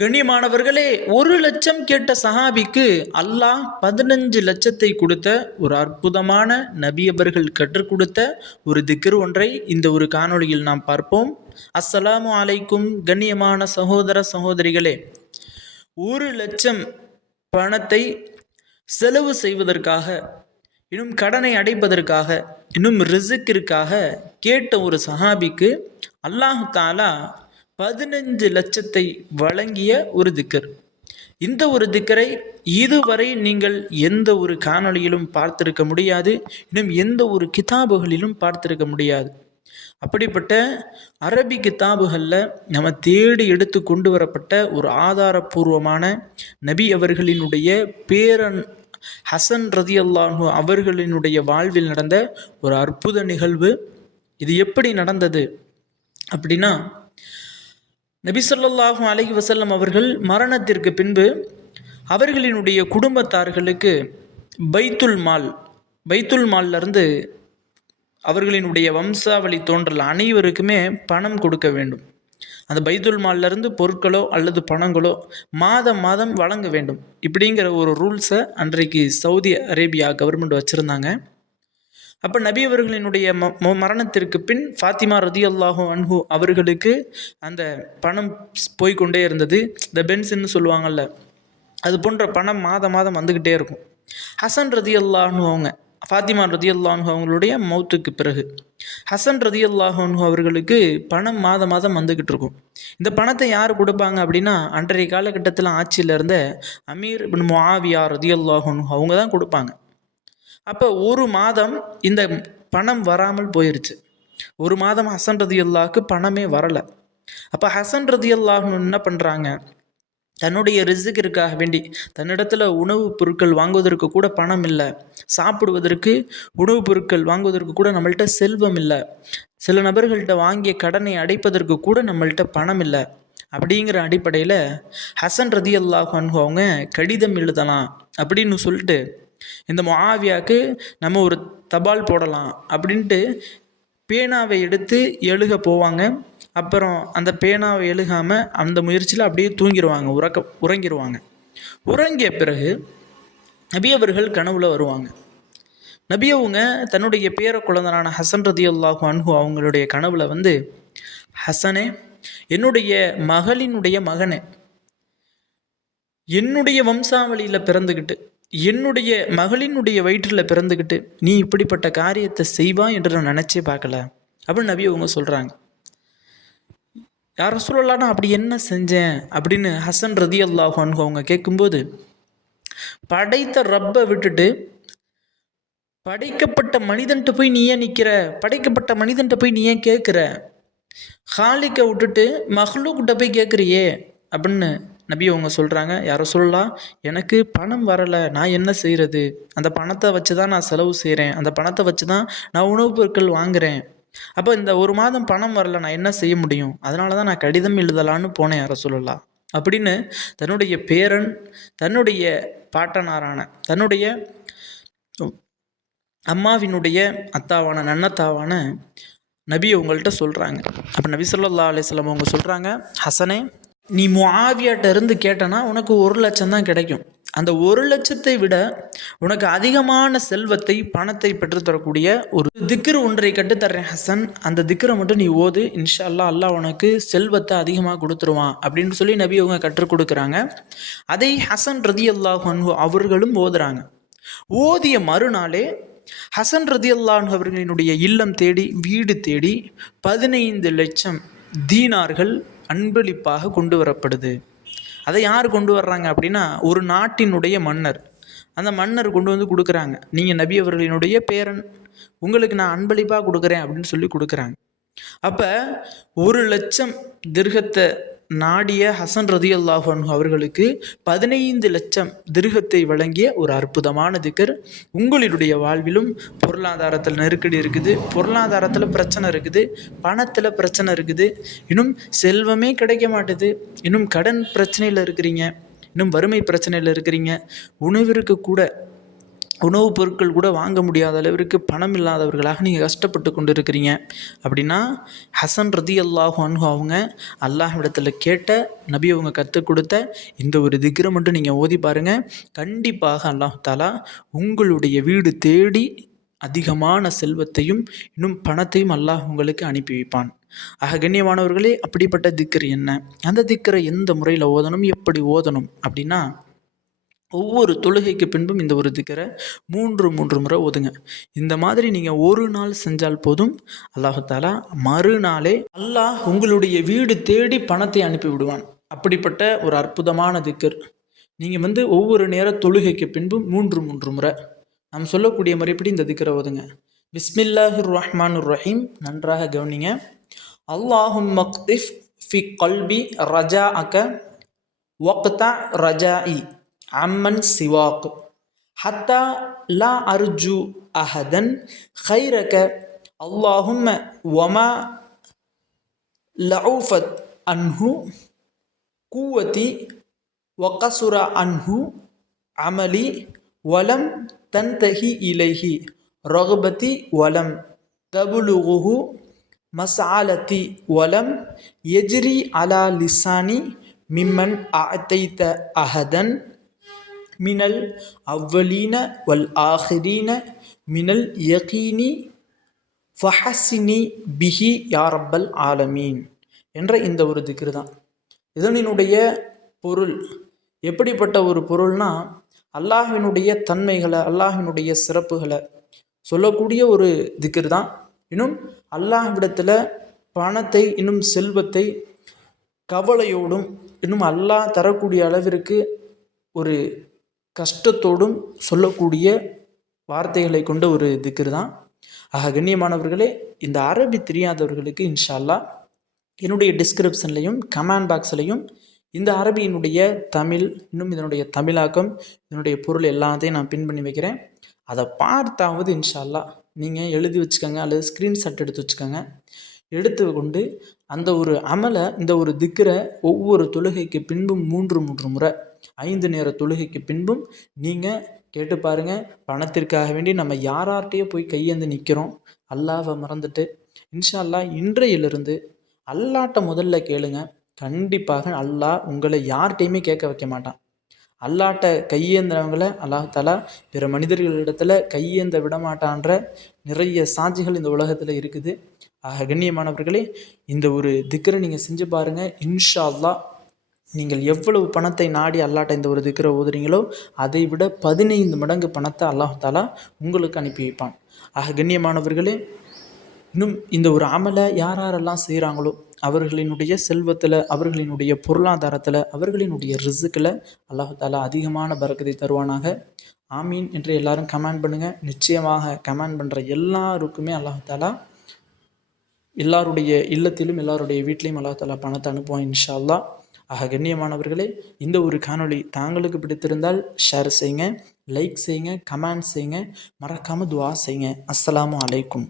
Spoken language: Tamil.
கண்ணியமானவர்களே, 1,00,000 கேட்ட சஹாபிக்கு அல்லாஹ் 15,00,000 கொடுத்த ஒரு அற்புதமான நபி அவர்கள் கற்றுக் கொடுத்த ஒரு திக்ர் ஒன்றை இந்த ஒரு காணொளியில் நாம் பார்ப்போம். அஸ்ஸலாமு அலைக்கும். கண்ணியமான சகோதர சகோதரிகளே, 1,00,000 பணத்தை செலவு செய்வதற்காக, இன்னும் கடனை அடைப்பதற்காக, இன்னும் ரிசுக்கிற்காக கேட்ட ஒரு சஹாபிக்கு அல்லாஹ் தஆலா 15,00,000 வழங்கிய ஒரு திக்கர். இந்த ஒரு திக்கரை இதுவரை நீங்கள் எந்த ஒரு காணொளியிலும் பார்த்திருக்க முடியாது, இன்னும் எந்த ஒரு கிதாபுகளிலும் பார்த்திருக்க முடியாது. அப்படிப்பட்ட அரபி கிதாபுகளில் நம்ம தேடி எடுத்து கொண்டு வரப்பட்ட ஒரு ஆதாரபூர்வமான நபி அவர்களினுடைய பேரன் ஹசன் ரதியல்லாஹு அவர்களினுடைய வாழ்வில் நடந்த ஒரு அற்புத நிகழ்வு. இது எப்படி நடந்தது அப்படின்னா, நபி ஸல்லல்லாஹு அலைஹி வஸல்லம் அவர்கள் மரணத்திற்கு பின்பு அவர்களினுடைய குடும்பத்தார்களுக்கு பைத்துல் மால்லிருந்து அவர்களினுடைய வம்சாவளி தோன்றல் அனைவருக்குமே பணம் கொடுக்க வேண்டும். அந்த பைத்துல் மால்லிருந்து பொருட்களோ அல்லது பணங்களோ மாதம் மாதம் வழங்க வேண்டும். இப்படிங்கிற ஒரு ரூல்ஸை அன்றைக்கு சவுதி அரேபியா கவர்மெண்ட் வச்சுருந்தாங்க. அப்போ நபி அவர்களினுடைய மரணத்திற்கு பின் ஃபாத்திமா ரதியல்லாஹு அன்ஹு அவர்களுக்கு அந்த பணம் போய்கொண்டே இருந்தது. இந்த பென்ஸ்ன்னு சொல்லுவாங்கள்ல, அது போன்ற பணம் மாதம் மாதம் வந்துக்கிட்டே இருக்கும். ஹசன் ரதியல்லாஹு அவங்க ஃபாத்திமா ரதியல்லாஹு அவங்களுடைய மௌத்துக்கு பிறகு ஹசன் ரதியல்லாஹு அன்ஹு அவர்களுக்கு பணம் மாதம் மாதம் வந்துக்கிட்டு இருக்கும். இந்த பணத்தை யார் கொடுப்பாங்க அப்படின்னா, அன்றைய காலகட்டத்தில் ஆட்சியில் இருந்த அமீர் இப்னு முஆவியா ரதியல்லாஹு அன்ஹு அவங்க தான் கொடுப்பாங்க. அப்போ ஒரு மாதம் இந்த பணம் வராமல் போயிருச்சு. ஒரு மாதம் ஹசன் ரதியல்லாஹுக்கு பணமே வரலை. அப்போ ஹசன் ரதியல்லாஹு என்ன பண்ணுறாங்க, தன்னுடைய ரிஸ்கிற்காக வேண்டி தன்னிடத்தில் உணவுப் பொருட்கள் வாங்குவதற்கு கூட பணம் இல்லை, சாப்பிடுவதற்கு உணவுப் பொருட்கள் வாங்குவதற்கு கூட நம்மள்கிட்ட செல்வம் இல்லை, சில நபர்கள்ட்ட வாங்கிய கடனை அடைப்பதற்கு கூட நம்மள்கிட்ட பணம் இல்லை. அப்படிங்கிற அடிப்படையில் ஹசன் ரதியல்லாஹு அன்ஹு அவங்க கடிதம் எழுதலாம் அப்படின்னு சொல்லிட்டு, இந்த முஆவியாவுக்கு நம்ம ஒரு தபால் போடலாம் அப்படின்ட்டு பேனாவை எடுத்து எழுக போவாங்க. அப்புறம் அந்த பேனாவை எழுகாமல் அந்த முயற்சியில் அப்படியே தூங்கிடுவாங்க, உறங்கிடுவாங்க. உறங்கிய பிறகு நபி அவர்கள் கனவுல வருவாங்க. நபி அவங்க தன்னுடைய பேர குழந்தனான ஹசன் ரதியல்லாஹு அன்ஹு அவங்களுடைய கனவுல வந்து, ஹசனே, என்னுடைய மகளினுடைய மகனே, என்னுடைய வம்சாவளியில் பிறந்துக்கிட்டு, என்னுடைய மகளினுடைய வயிற்றில் பிறந்துக்கிட்டு நீ இப்படிப்பட்ட காரியத்தை செய்வா என்று நான் நினச்சே பார்க்கல அப்படின்னு நபி அவங்க சொல்கிறாங்க. யார் ரசூலுல்லாஹ், நான் அப்படி என்ன செஞ்சேன் அப்படின்னு ஹசன் ரதியல்லாஹு அன்ஹு அவங்க கேட்கும்போது, படைத்த ரப்பை விட்டுட்டு படைக்கப்பட்ட மனிதன்ட்ட போய் நீ ஏன் நிற்கிற, படைக்கப்பட்ட மனிதன்ட்ட போய் நீ ஏன் கேட்குற, ஹாலிக்கை விட்டுட்டு மஹ்லூக்கிட்ட போய் கேட்குறியே அப்படின்னு நபி அவங்க சொல்கிறாங்க. யார் ரசூலுல்லாஹ், எனக்கு பணம் வரலை, நான் என்ன செய்கிறது, அந்த பணத்தை வச்சு தான் நான் செலவு செய்கிறேன், அந்த பணத்தை வச்சு தான் நான் உணவுப் பொருட்கள் வாங்குகிறேன். அப்போ இந்த ஒரு மாதம் பணம் வரலை, நான் என்ன செய்ய முடியும், அதனால தான் நான் கடிதம் எழுதலான்னு போனேன் யார் ரசூலுல்லாஹ் அப்படின்னு தன்னுடைய பேரன், தன்னுடைய பாட்டனாரான, தன்னுடைய அம்மாவினுடைய அத்தாவான நன்னத்தாவான நபி அவங்கள்ட்ட சொல்கிறாங்க. அப்போ நபி ஸல்லல்லாஹு அலைஹி வஸல்லம் அவங்க சொல்கிறாங்க, ஹசனே, நீ முஆவியாட்ட இருந்து கேட்டனா உனக்கு 1,00,000 தான் கிடைக்கும். அந்த 1,00,000 விட உனக்கு அதிகமான செல்வத்தை, பணத்தை பெற்றுத்தரக்கூடிய ஒரு திக்ர் ஒன்றை கட்டுத்தர்றேன் ஹசன். அந்த திக்ரை மட்டும் நீ ஓது, இன்ஷா அல்லாஹ் அல்லாஹ் உனக்கு செல்வத்தை அதிகமாக கொடுத்துருவான் அப்படின்னு சொல்லி நபி அவங்க கற்றுக் கொடுக்குறாங்க. அதை ஹசன் ரதியல்லாஹு அன்ஹு அவர்களும் ஓதுறாங்க. ஓதிய மறுநாளே ஹசன் ரதியல்லாஹு அவர்களினுடைய இல்லம் தேடி, வீடு தேடி 15,00,000 தீனார்கள் அன்பளிப்பாக கொண்டு வரப்படுது. அதை யார் கொண்டு வர்றாங்க அப்படின்னா, ஒரு நாட்டினுடைய மன்னர். அந்த மன்னர் கொண்டு வந்து கொடுக்குறாங்க. நீங்கள் நபி அவர்களினுடைய பேரன், உங்களுக்கு நான் அன்பளிப்பாக கொடுக்குறேன் அப்படின்னு சொல்லி கொடுக்குறாங்க. அப்போ 1,00,000 திர்ஹத்தை நாடிய ஹசன் ரதியல்லாஹு அன்ஹு அவர்களுக்கு 15,00,000 திர்ஹத்தை வழங்கிய ஒரு அற்புதமான திக்ர். உங்களுடைய வாழ்விலும் பொருளாதாரத்தில் நெருக்கடி இருக்குது, பொருளாதாரத்தில் பிரச்சனை இருக்குது, பணத்தில் பிரச்சனை இருக்குது, இன்னும் செல்வமே கிடைக்க மாட்டுது, இன்னும் கடன் பிரச்சனையில் இருக்கிறீங்க, இன்னும் வறுமை பிரச்சனையில் இருக்கிறீங்க, உணவிற்கு கூட உணவுப் பொருட்கள் கூட வாங்க முடியாத அளவிற்கு பணம் இல்லாதவர்களாக நீங்கள் கஷ்டப்பட்டு கொண்டு இருக்கிறீங்க அப்படின்னா, ஹசன் ரதியல்லாஹு அன்ஹு அவங்க அல்லாஹ்விடத்தில் கேட்ட, நபி அவங்க கற்றுக் கொடுத்த இந்த ஒரு திக்ரை மட்டும் நீங்கள் ஓதி பாருங்கள். கண்டிப்பாக அல்லாஹ் தஆலா உங்களுடைய வீடு தேடி அதிகமான செல்வத்தையும் இன்னும் பணத்தையும் அல்லாஹ் உங்களுக்கு அனுப்பி வைப்பான். ஆக கண்ணியமானவர்களே, அப்படிப்பட்ட திக்ர் என்ன? அந்த திக்ரை எந்த முறையில் ஓதணும், எப்படி ஓதணும் அப்படின்னா, ஒவ்வொரு தொழுகைக்கு பின்பும் இந்த ஒரு திக்ரை 3 முறை ஓதுங்க. இந்த மாதிரி நீங்கள் ஒரு நாள் செஞ்சால் போதும், அல்லாஹு தாலா மறுநாளே அல்லாஹ் உங்களுடைய வீடு தேடி பணத்தை அனுப்பி விடுவான். அப்படிப்பட்ட ஒரு அற்புதமான திக்ர். நீங்கள் ஒவ்வொரு நேர தொழுகைக்கு பின்பும் 3 முறை நாம் சொல்லக்கூடிய முறைப்படி இந்த திக்ரை ஓதுங்க. பிஸ்மில்லாஹிர் ரஹ்மானுர் ரஹீம். நன்றாக கவனிங்க. அல்லாஹும் மக்திஃப் ஃபி கல்பி ரஜா அக வக்தா ரஜாஇ அம்மன் சிவாக் ஹத்தா லா அர்ஜு அஹதன் ஹைரக அல்லாஹும்ம வமா லஊஃபத் அன்ஹு குவதி வகசுர அன்ஹு அமலி வலம் தன்தஹி இலைஹி ரகுபதி வலம் தபுலுகுஹு மஸ்ஆலதி வலம் யஜ்ரி அலா லிசானி மிம்மன் அஅதைத அஹதன் மினல் அவ்வலீன வல் ஆஹிரீன மினல் யகீனி ஃபஹசினி பிஹி யா ரப்பல் ஆலமீன் என்ற இந்த ஒரு திக்ரு தான். இதனினுடைய பொருள் எப்படிப்பட்ட ஒரு பொருள்னா, அல்லாஹ்வினுடைய தன்மைகளை, அல்லாஹ்வினுடைய சிறப்புகளை சொல்லக்கூடிய ஒரு திக்ர் தான். இன்னும் அல்லாஹ்விடத்தில் பணத்தை, இன்னும் செல்வத்தை கவலையோடும், இன்னும் அல்லாஹ் தரக்கூடிய அளவிற்கு ஒரு கஷ்டத்தோடும் சொல்லக்கூடிய வார்த்தைகளை கொண்ட ஒரு திக்ர் தான். ஆக கண்ணியமானவர்களே, இந்த அரபி தெரியாதவர்களுக்கு இன்ஷா அல்லாஹ் என்னுடைய டிஸ்கிரிப்ஷன்லையும் கமெண்ட் பாக்ஸ்லையும் இந்த அரபியினுடைய தமிழ், இன்னும் இதனுடைய தமிழாக்கம், இதனுடைய பொருள் எல்லாத்தையும் நான் பின் பண்ணி வைக்கிறேன். அதை பார்த்தாவது இன்ஷா அல்லாஹ் நீங்கள் எழுதி வச்சுக்கோங்க, அல்லது ஸ்க்ரீன்ஷாட் எடுத்து வச்சுக்கோங்க. எடுத்து கொண்டு அந்த ஒரு அமலை, இந்த ஒரு திக்ரை ஒவ்வொரு தொழுகைக்கு பின்பும் 3 முறை 5 நேர தொழுகைக்கு பின்பும் நீங்கள் கேட்டு பாருங்கள். பணத்திற்காக வேண்டி நம்ம யார்கிட்டையே போய் கையேந்து நிற்கிறோம், அல்லாஹ்வை மறந்துட்டு. இன்ஷா அல்லாஹ் இன்றையிலிருந்து அல்லாஹ்ட்ட முதல்ல கேளுங்க. கண்டிப்பாக அல்லாஹ் உங்களை யார்கிட்டையுமே கேட்க வைக்க மாட்டான். அல்லாஹ்ட்ட கையேந்திரவங்களை அல்லாஹ் தஆலா பிற மனிதர்களிடத்தில் கையேந்த விடமாட்டான்ற நிறைய சாட்சிகள் இந்த உலகத்தில் இருக்குது. ஆக கண்ணியமானவர்களே, இந்த ஒரு திக்ரை நீங்கள் செஞ்சு பாருங்கள். இன்ஷா அல்லாஹ் நீங்கள் எவ்வளவு பணத்தை நாடி அல்லாஹ்ட்ட இந்த ஒரு திக்ரை ஓதுறீங்களோ அதை விட 15 மடங்கு பணத்தை அல்லாஹ் தஆலா உங்களுக்கு அனுப்பி வைப்பான். ஆக கண்ணியமானவர்களே, இன்னும் இந்த ஒரு அமலை யாரெல்லாம் செய்கிறாங்களோ அவர்களினுடைய செல்வத்தில், அவர்களினுடைய பொருளாதாரத்தில், அவர்களினுடைய ரிஸ்கில் அல்லாஹ் தஆலா அதிகமான பரக்கத்தை தருவானாக. ஆமீன் என்று எல்லாரும் கமெண்ட் பண்ணுங்கள். நிச்சயமாக கமெண்ட் பண்ணுற எல்லாருக்குமே அல்லாஹ் தஆலா எல்லாருடைய இல்லத்திலும், எல்லாருடைய வீட்லேயும் அல்லாஹ் தஆலா பணத்தை அனுப்புவான் இன்ஷா அல்லாஹ். ஆக கண்ணியமானவர்களே, இந்த ஒரு காணொளி தாங்களுக்கு பிடித்திருந்தால் ஷேர் செய்யுங்க, லைக் செய்யுங்க, கமெண்ட் செய்யுங்க, மறக்காமல் துஆ செய்யுங்க. அஸ்ஸலாமு அலைக்கும்.